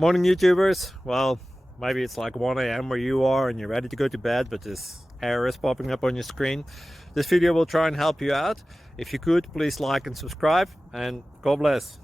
Morning, YouTubers. Well, maybe it's like 1 a.m. where you are and you're ready to go to bed, but this error is popping up on your screen. This video will try and help you out. If you could, please like and subscribe, and God bless.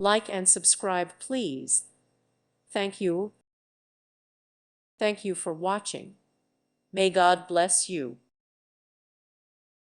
Like and subscribe, please. Thank you. Thank you for watching. May God bless you.